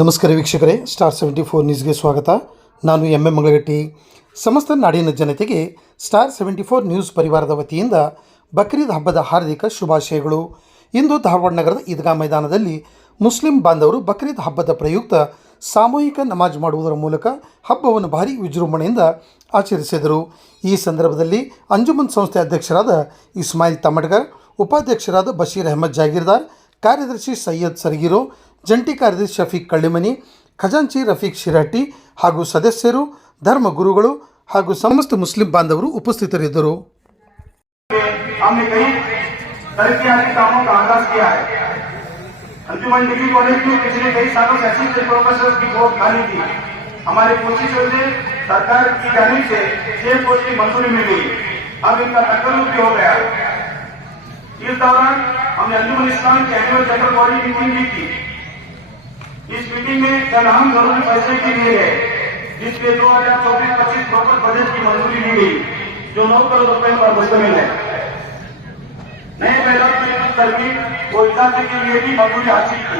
ನಮಸ್ಕಾರ ವೀಕ್ಷಕರೇ, ಸ್ಟಾರ್ 74 ನ್ಯೂಸ್ಗೆ ಸ್ವಾಗತ. ನಾನು ಎಂ ಮಂಗಳಗಟ್ಟಿ. ಸಮಸ್ತ ನಾಡಿನ ಜನತೆಗೆ ಸ್ಟಾರ್ 74 ನ್ಯೂಸ್ ಪರಿವಾರದ ವತಿಯಿಂದ ಬಕ್ರೀದ್ ಹಬ್ಬದ ಹಾರ್ದಿಕ ಶುಭಾಶಯಗಳು. ಇಂದು ಧಾರವಾಡ ನಗರದ ಈದ್ಗಾ ಮೈದಾನದಲ್ಲಿ ಮುಸ್ಲಿಂ ಬಾಂಧವರು ಬಕ್ರೀದ್ ಹಬ್ಬದ ಪ್ರಯುಕ್ತ ಸಾಮೂಹಿಕ ನಮಾಜ್ ಮಾಡುವುದರ ಮೂಲಕ ಹಬ್ಬವನ್ನು ಭಾರೀ ವಿಜೃಂಭಣೆಯಿಂದ ಆಚರಿಸಿದರು. ಈ ಸಂದರ್ಭದಲ್ಲಿ ಅಂಜುಮನ್ ಸಂಸ್ಥೆ ಅಧ್ಯಕ್ಷರಾದ ಇಸ್ಮಾಯಿಲ್ ತಮಡ್ಗರ್, ಉಪಾಧ್ಯಕ್ಷರಾದ ಬಶೀರ್ ಅಹಮದ್ ಜಾಗೀರ್ದಾರ್, ಕಾರ್ಯದರ್ಶಿ ಸೈಯದ್ ಸರ್ಗಿರೋ, ಜಂಟಿ ಕಾರ್ಯದರ್ಶಿ ಶಫೀಕ್ ಕಳ್ಳಿಮನಿ, ಖಜಾಂಚಿ ರಫೀಕ್ ಶಿರಹಟ್ಟಿ ಹಾಗೂ ಸದಸ್ಯರು, ಧರ್ಮ ಗುರುಗಳು ಹಾಗೂ ಸಮಸ್ತ ಮುಸ್ಲಿಂ ಬಾಂಧವರು ಉಪಸ್ಥಿತರಿದ್ದರು. अंजुमन डिग्री कॉलेज में पिछले कई सालों से असिस्टेंट प्रोफेसर की पोस्ट खाली थी. हमारे कोशिशों से सरकार की जानिब से 6 पोस्ट की मंजूरी मिल गई. अब इनका तकल्लुफ भी हो गया. इस दौरान हमने अंजुमन इस्लाम के एनुअल जनरल बॉडी मीटिंग भी की. इस मीटिंग में चंद अहम जरूरी फैसले की लिए गए, जिसमें 2024-25 प्रॉपर बजट की मंजूरी दी गई, जो 9 करोड़ रुपए पर मुश्तमिल है. नए मैदान में तरमीम वो इजाफे के लिए भी मंजूरी हासिल की.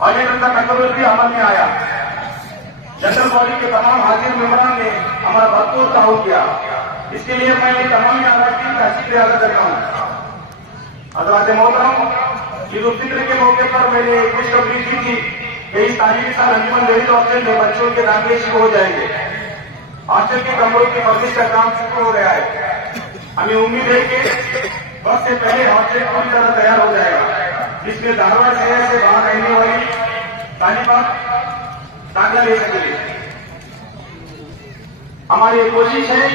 बजट का तकल्लुफ भी अमल में आया. जनरल बॉडी के तमाम हाजिर मेंबरान ने हमारा भरपूर ताउन किया. इसके लिए मैं तमाम अराकीन का शुक्रिया अदा करता हूँ. हज़रात मोहतरम, ईद उल फित्र के मौके पर मैंने खुशखबरी दी थी कि इस तालीमी साल अंजुमन लेडीज हॉस्टल में बच्चों के दाखिले शुरू हो जाएंगे. हॉस्टल के कमरों की फर्निश का काम शुरू हो गया है. हमें उम्मीद है कि वक्त से पहले हॉस्टल पूरी तरह तैयार हो जाएगा, जिसमें धारवाड़ शहर से बाहर रहने वाली तालिबात दाखिला ले सकेंगे. हमारी कोशिश है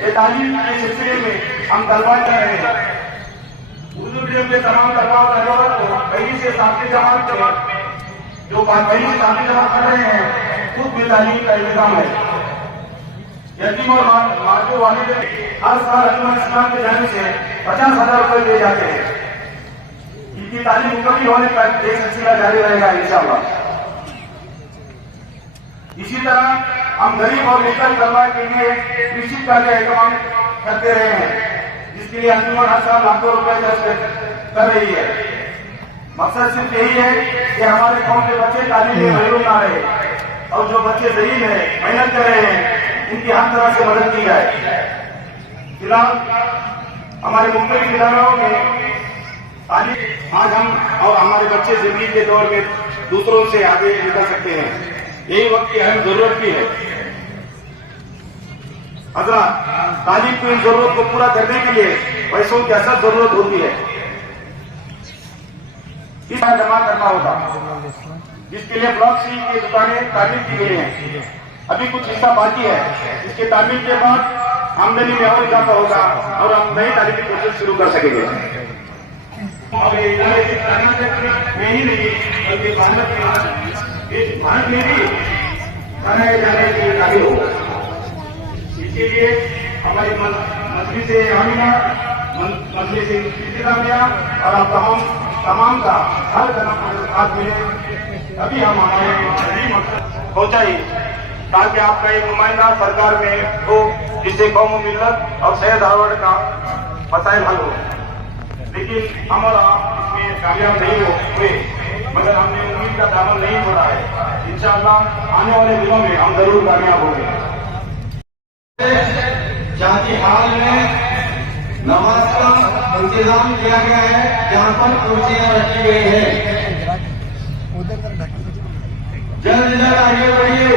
कि तालीम के सिलसिले में हम तलबा कर रहे हैं. उर्दू मीडियम के तमाम तलबा को पहली से 7वीं जमात में जो पहली से 7वीं जमात कर रहे हैं, खुद भी तालीम का इंतजाम है. यतीम और माजूर वालिद हर साल अंजुमन इस्लाम की जानिब से 50,000 रुपए दिए जाते हैं. इनकी तालीम मुकम्मल होने पर एक सिलसिला जारी रहेगा इंशाअल्लाह. इसी तरह हम गरीब और मुश्किल तलबा के लिए कृषि का एहतमाम करते रहे हैं, जिसके लिए अंजुमन हर साल लाखों रुपए खर्च कर रही है. मकसद सिर्फ यही है कि हमारे कौम के बच्चे तालीम में महरूम ना रहे, और जो बच्चे ज़हीन है, मेहनत कर रहे हैं, इनकी हर तरह से मदद की जाए. फिलहाल हमारे मुख्तलिफ इदारों में तालीम आज हम और हमारे बच्चे जिंदगी के दौर में दूसरों से आगे निकल सकते हैं. यही वक्त की अहम जरूरत भी है. हज़रात, तालीम की इन जरूरत को पूरा करने के लिए पैसों की असद जरूरत होती है. इस जमा करना होगा, जिसके लिए ब्लॉक सी की दुकानें तामीर की गई हैं. अभी कुछ हिस्सा बाकी है. इसके तामीर के बाद आमदनी में और इजाफा होगा और हम नई तालीमी प्रोसेस शुरू कर सकेंगे. नहीं बल्कि भारत में भी बनाए जाने की कार्य होगा. इसके लिए हमारी मजलिस आमिना, मजलिस इंतजामिया और आप तमाम का हर कदम साथ मिले, तभी हम हमारे मकसद पहुंचाई, ताकि आपका एक नुमाइंदा सरकार में हो, जिससे कौम मिल्लत और शहर धारवाड़ का मसाइल हल हो. लेकिन हम और आप इसमें कामयाब नहीं हुए, मगर हमने उम्मीद का दामन नहीं छोड़ा है. इंशाअल्लाह आने वाले दिनों में हम जरूर कामयाब होंगे. जाती हाल में नमाज का इंतजाम किया गया है, जहाँ पर कुर्सियां रखी गई है. जल्द जल्द आगे बढ़िए.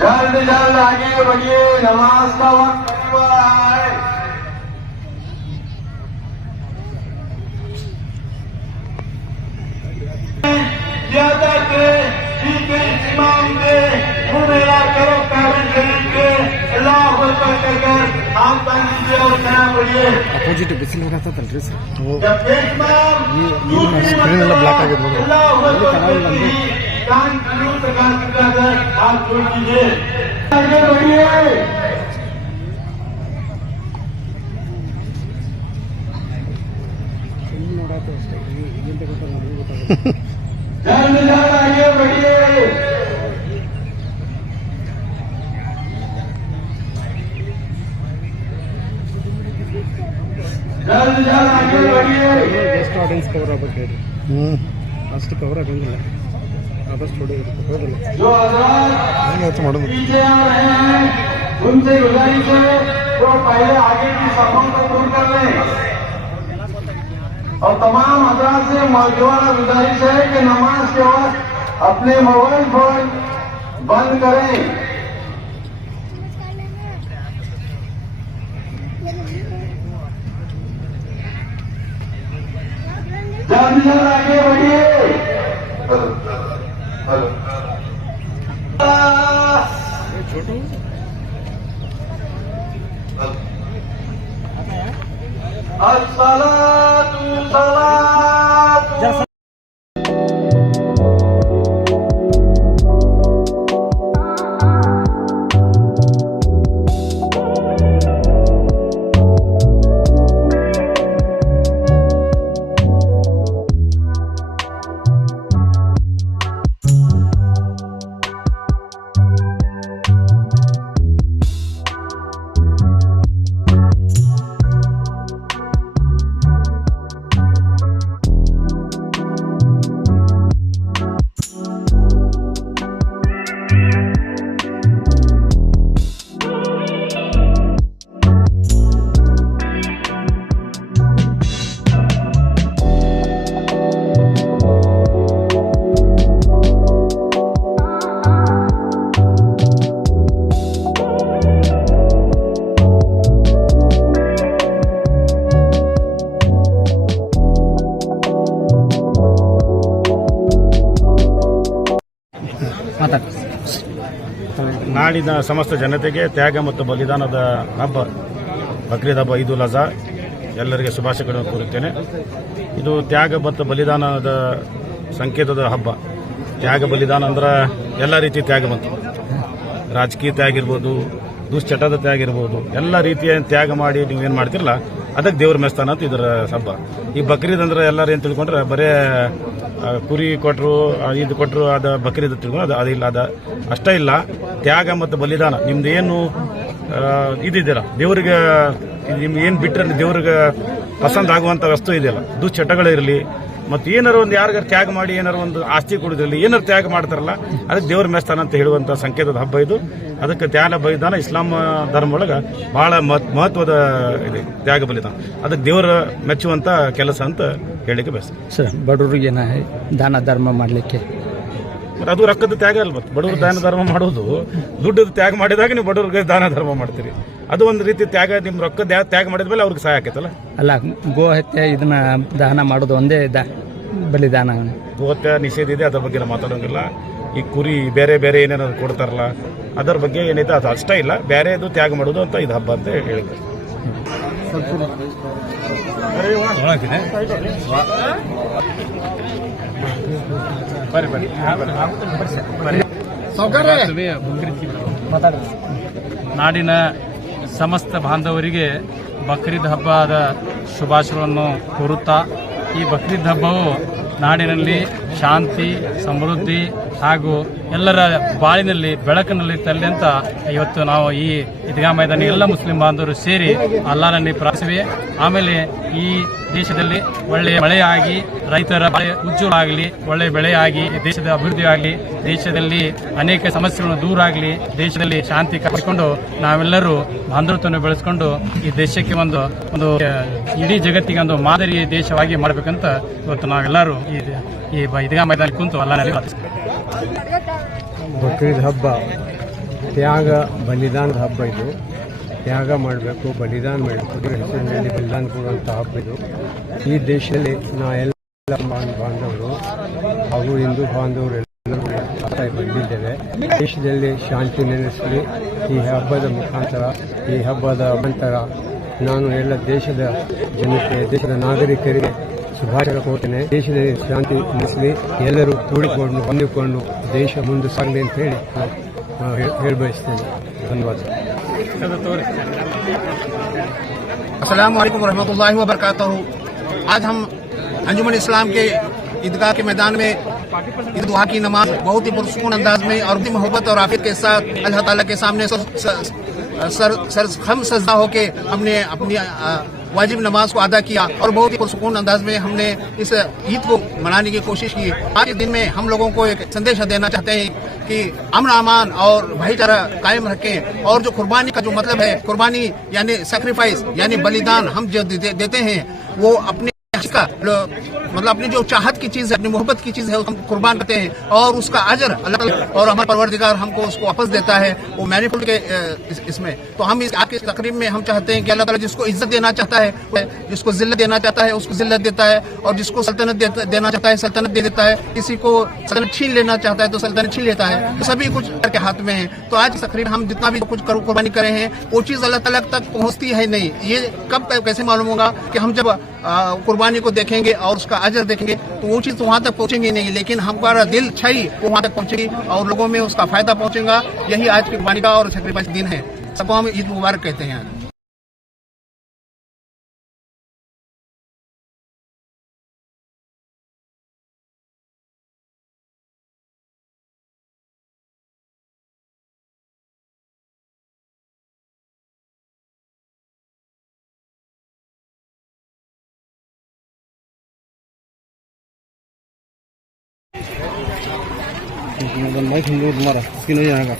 जल्द जल्द आगे बढ़िए, नमाज का वक्त करीब आ रहा है. ज्यादा के इमाम के मेरा करो पैरन शरीफ के अल्लाह कहकर हाथ बांध लीजिए और खड़ा बढ़िए. ಅಪೋಸಿಟ್ ಬಿಸಿಲು ಆಗತ್ತಲ್ರಿ ಸರ್, जब इमाम ಸ್ಕ್ರೀನ್ ಎಲ್ಲ ಬ್ಲಾಕ್ ಆಗಿರ್ಬೋದು. कान जरूर प्रकाश कर हाथ जोड़ दीजिए. आगे बढ़िए. जल्द जल्द आगे बढ़िए. जल्द से जल्द आगे बढ़िए। ಎಷ್ಟು ಆಡಿಯನ್ಸ್ ಕವರ್ ಆಗ್ಬೇಕು ಹೇಳಿ, ಅಷ್ಟು ಕವರ್ ಆಗಂಗಿಲ್ಲ, ಆದಷ್ಟು ಹೊಡೆಯೋದಿಲ್ಲ. जो हजरात पीछे आ रहे हैं उनसे गुजारिश है तो पहले आगे की सफों को दूर कर लें और तमाम हजरात से मौजूदा गुजारिश है कि नमाज के वक्त अपने मोबाइल फोन बंद करें। जल्द से जल्द आगे बढ़िए। अस्सलातु सलातु ನಾಡಿನ ಸಮಸ್ತ ಜನತೆಗೆ ತ್ಯಾಗ ಮತ್ತು ಬಲಿದಾನದ ಹಬ್ಬ ಬಕ್ರೀದ್ ಹಬ್ಬ ಈದ್ ಉಲ್ ಅಜಾ ಎಲ್ಲರಿಗೆ ಶುಭಾಶಯಗಳನ್ನು ಕೋರುತ್ತೇನೆ. ಇದು ತ್ಯಾಗ ಮತ್ತು ಬಲಿದಾನದ ಸಂಕೇತದ ಹಬ್ಬ. ತ್ಯಾಗ ಬಲಿದಾನ ಅಂದ್ರೆ ಎಲ್ಲ ರೀತಿಯ ತ್ಯಾಗ ಬಂತು. ರಾಜಕೀಯ ತ್ಯಾಗ ಇರ್ಬೋದು, ದುಶ್ಚಟದ ತ್ಯಾಗ ಇರ್ಬೋದು, ಎಲ್ಲ ರೀತಿಯ ತ್ಯಾಗ ಮಾಡಿ ನೀವೇನು ಮಾಡ್ತಿರಲ್ಲ ಅದಕ್ಕೆ ದೇವ್ರ ಮೆಸ್ತಾನ ಅಂತ ಇದರ ಹಬ್ಬ. ಈ ಬಕ್ರೀದ್ ಅಂದ್ರೆ ಎಲ್ಲರೂ ಏನು ತಿಳ್ಕೊಂಡ್ರೆ ಬರೇ ಕುರಿ ಕೊಟ್ಟರು ಇದು ಕೊಟ್ಟರು ಅದು ಬಕ್ರೀದ್ ತಿಳ್ಕೊಂಡು ಅದಿಲ್ಲ, ಅದು ಅಷ್ಟೇ ಇಲ್ಲ. ತ್ಯಾಗ ಮತ್ತು ಬಲಿದಾನ ನಿಮ್ದು ಏನು ಇದಿದೆಯಲ್ಲ, ದೇವ್ರಿಗೆ ನಿಮ್ಗೆ ಏನು ಬಿಟ್ಟರೆ ದೇವ್ರಿಗೆ ಪಸಂದ್ ಆಗುವಂಥ ವಸ್ತು ಇದೆಯಲ್ಲ, ದುಶ್ಚಟಗಳಿರಲಿ ಮತ್ತು ಏನಾರು ಒಂದು ಯಾರಿಗಾರು ತ್ಯಾಗ ಮಾಡಿ ಏನಾರು ಒಂದು ಆಸ್ತಿ ಕೊಡೋದಿರಲಿ, ಏನಾರು ತ್ಯಾಗ ಮಾಡ್ತಾರಲ್ಲ ಅದಕ್ಕೆ ದೇವ್ರ ಮೆಸ್ತಾನ ಅಂತ ಹೇಳುವಂಥ ಸಂಕೇತದ ಹಬ್ಬ ಇದು. ಅದಕ್ಕೆ ತ್ಯಾಗ ಬಲಿದಾನ ಇಸ್ಲಾಂ ಧರ್ಮ ಒಳಗೆ ಬಹಳ ಮಹತ್ವದ ಇದೆ ತ್ಯಾಗ ಬಲಿದಾನ. ಅದಕ್ಕೆ ದೇವರ ಮೆಚ್ಚುವಂಥ ಕೆಲಸ ಅಂತ ಹೇಳಿಕೆ ಬಯಸ್ತೀನಿ. ಸರ್, ಬಡವರಿಗೆ ದಾನ ಧರ್ಮ ಮಾಡಲಿಕ್ಕೆ ಅದು ರೊಕ್ಕದ ತ್ಯಾಗ ಅಲ್ಲ. ಮತ್ತೆ ಬಡವರು ದಾನ ಧರ್ಮ ಮಾಡೋದು ದುಡ್ಡದ ತ್ಯಾಗ ಮಾಡಿದಾಗ ನೀವು ಬಡವ್ರಿಗೆ ದಾನ ಧರ್ಮ ಮಾಡ್ತೀರಿ. ಅದು ಒಂದು ರೀತಿ ತ್ಯಾಗ. ನಿಮ್ಮ ರೊಕ್ಕದ ತ್ಯಾಗ ಮಾಡಿದ ಮೇಲೆ ಅವ್ರಿಗೆ ಸಹಾಯ ಆಕೈತಲ್ಲ. ಅಲ್ಲ, ಗೋ ಹತ್ಯೆ ಇದನ್ನ ದಾನ ಮಾಡೋದು ಒಂದೇ ಬಲಿದಾನ. ಗೋಹತ್ಯೆ ನಿಷೇಧ ಇದೆ, ಅದ್ರ ಬಗ್ಗೆ ನಾವು ಮಾತಾಡೋಂಗಿಲ್ಲ. ಈ ಕುರಿ ಬೇರೆ ಬೇರೆ ಏನೇನಾದ್ರು ಕೊಡ್ತಾರಲ್ಲ ಅದರ ಬಗ್ಗೆ ಏನೈತೆ ಅದು ಅಷ್ಟೇ ಇಲ್ಲ. ಬೇರೆದು ತ್ಯಾಗ ಮಾಡೋದು ಅಂತ ಇದು ಹಬ್ಬ ಅಂತ ಹೇಳಿದ್ರು. ನಾಡಿನ ಸಮಸ್ತ ಬಾಂಧವರಿಗೆ ಬಕ್ರೀದ್ ಹಬ್ಬದ ಶುಭಾಶಯಗಳನ್ನು ಕೋರುತ್ತಾ, ಈ ಬಕ್ರೀದ್ ಹಬ್ಬವು ನಾಡಿನಲ್ಲಿ ಶಾಂತಿ, ಸಮೃದ್ಧಿ ಹಾಗೂ ಎಲ್ಲರ ಬಾಳಿನಲ್ಲಿ ಬೆಳಕಿನಲ್ಲಿ ತರಲಿ ಅಂತ ಇವತ್ತು ನಾವು ಈ ಈದ್ಗಾ ಮೈದಾನ ಎಲ್ಲ ಮುಸ್ಲಿಂ ಬಾಂಧವರು ಸೇರಿ ಅಲ್ಲಾಹನಲ್ಲಿ ಪ್ರಾರ್ಥಿಸಿವೆ. ಆಮೇಲೆ ಈ ದೇಶದಲ್ಲಿ ಒಳ್ಳೆಯ ಮಳೆಯಾಗಿ ರೈತರ ಬೆಳೆ ಉಜ್ವಲ ಆಗಲಿ, ಒಳ್ಳೆಯ ಬೆಳೆಯಾಗಿ ದೇಶದ ಅಭಿವೃದ್ಧಿ ಆಗಲಿ, ದೇಶದಲ್ಲಿ ಅನೇಕ ಸಮಸ್ಯೆಗಳನ್ನು ದೂರ ಆಗಲಿ, ದೇಶದಲ್ಲಿ ಶಾಂತಿ ಕಾಪಾಡಿಕೊಂಡು ನಾವೆಲ್ಲರೂ ಬಾಂಧವತ್ವವನ್ನು ಬೆಳೆಸ್ಕೊಂಡು ಈ ದೇಶಕ್ಕೆ ಒಂದು ಇಡೀ ಜಗತ್ತಿಗೆ ಒಂದು ಮಾದರಿ ದೇಶವಾಗಿ ಮಾಡಬೇಕಂತ ಇವತ್ತು ನಾವೆಲ್ಲರೂ ಈ ಈದ್ಗಾ ಮೈದಾನ ಕುಂತು ಅಲ್ಲಾಹನಲ್ಲಿ ಪ್ರಾರ್ಥಿಸ್ತೀವಿ. ಬಕ್ರೀದ್ ಹಬ್ಬ ತ್ಯಾಗ ಬಲಿದಾನದ ಹಬ್ಬ. ಇದು ತ್ಯಾಗ ಮಾಡಬೇಕು, ಬಲಿದಾನ ಮಾಡಬೇಕು, ಹೆಸರಿನಲ್ಲಿ ಬಲಿದಾನ ಕೊಡುವಂಥ ಹಬ್ಬ ಇದು. ಈ ದೇಶದಲ್ಲಿ ನಾ ಎಲ್ಲ ಬಾಂಧವರು ಹಾಗೂ ಹಿಂದೂ ಬಾಂಧವರು ಎಲ್ಲರೂ ಬಂದಿದ್ದೇವೆ. ದೇಶದಲ್ಲಿ ಶಾಂತಿ ನೆಲೆಸಲಿ. ಈ ಹಬ್ಬದ ಮುಖಾಂತರ, ಈ ಹಬ್ಬದ ನಂತರ ನಾನು ಎಲ್ಲ ದೇಶದ ಜನತೆ, ದೇಶದ ನಾಗರಿಕರಿಗೆ ಶುಭಾಶಯ ಕೋರ್ತೇನೆ. ದೇಶದಲ್ಲಿ ಶಾಂತಿ ನೆಲೆಸಲಿ, ಎಲ್ಲರೂ ಕೂಡಿಕೊಂಡು ಹೊಂದಿಕೊಂಡು ದೇಶ ಮುಂದೆ ಸಾಗಲಿ ಅಂತ ಹೇಳಿ ಬಯಸ್ತೇನೆ. ಧನ್ಯವಾದ. अस्सलाम वालेकुम रहमतुल्लाहि व बरकातहू। आज हम अंजुमन इस्लाम के ईदगाह के मैदान में ईद दुआ की नमाज बहुत ही पुरसकून अंदाज में और मोहब्बत और आफियत के साथ अल्लाह ताला के सामने सर खम सजदा होके हमने अपनी वाजिब नमाज को अदा किया और बहुत ही पुरसुकून अंदाज में हमने इस ईद को मनाने की कोशिश की। आज के दिन में हम लोगों को एक संदेश देना चाहते हैं कि अमन अमान और भाईचारा कायम रखें और जो कुर्बानी का जो मतलब है, कुर्बानी यानी सैक्रिफाइस यानी बलिदान हम जो देते हैं वो अपने का मतलब अपनी जो चाहत की चीज है, अपनी मोहब्बत की चीज है, हम कुर्बान करते हैं और उसका अजर अल्लाह ताला और हमारा परवरदिगार हमको उसको वापस देता है वो मैनिफोल्ड के इसमें। तो हम इस आज की तकरीब में हम चाहते हैं कि अल्लाह ताला जिसको इज्जत देना चाहता है, जिसको जिल्लत देना चाहता है उसको जिल्लत देता है और जिसको सल्तनत देना चाहता है सल्तनत दे देता है, किसी को सल्तनत छीन लेना चाहता है तो सल्तनत छीन लेता है। तो सभी कुछ के हाथ में है। तो आज तकरीब हम जितना भी कुछ कुर्बानी करे हैं वो चीज अल्लाह ताला तक पहुंचती है नहीं, ये कब कैसे मालूम होगा कि हम जब कुर्बानी को देखेंगे और उसका अजर देखेंगे तो वो चीज वहां तक पहुंचेंगे नहीं, लेकिन हमारा दिल छई वो वहां तक पहुंचेगी और लोगों में उसका फायदा पहुंचेगा। यही आज की कुर्बानी का और सैक्रिफाइस दिन है। सबको हम ईद मुबारक कहते हैं। नहीं तुम्हारा नहीं आएगा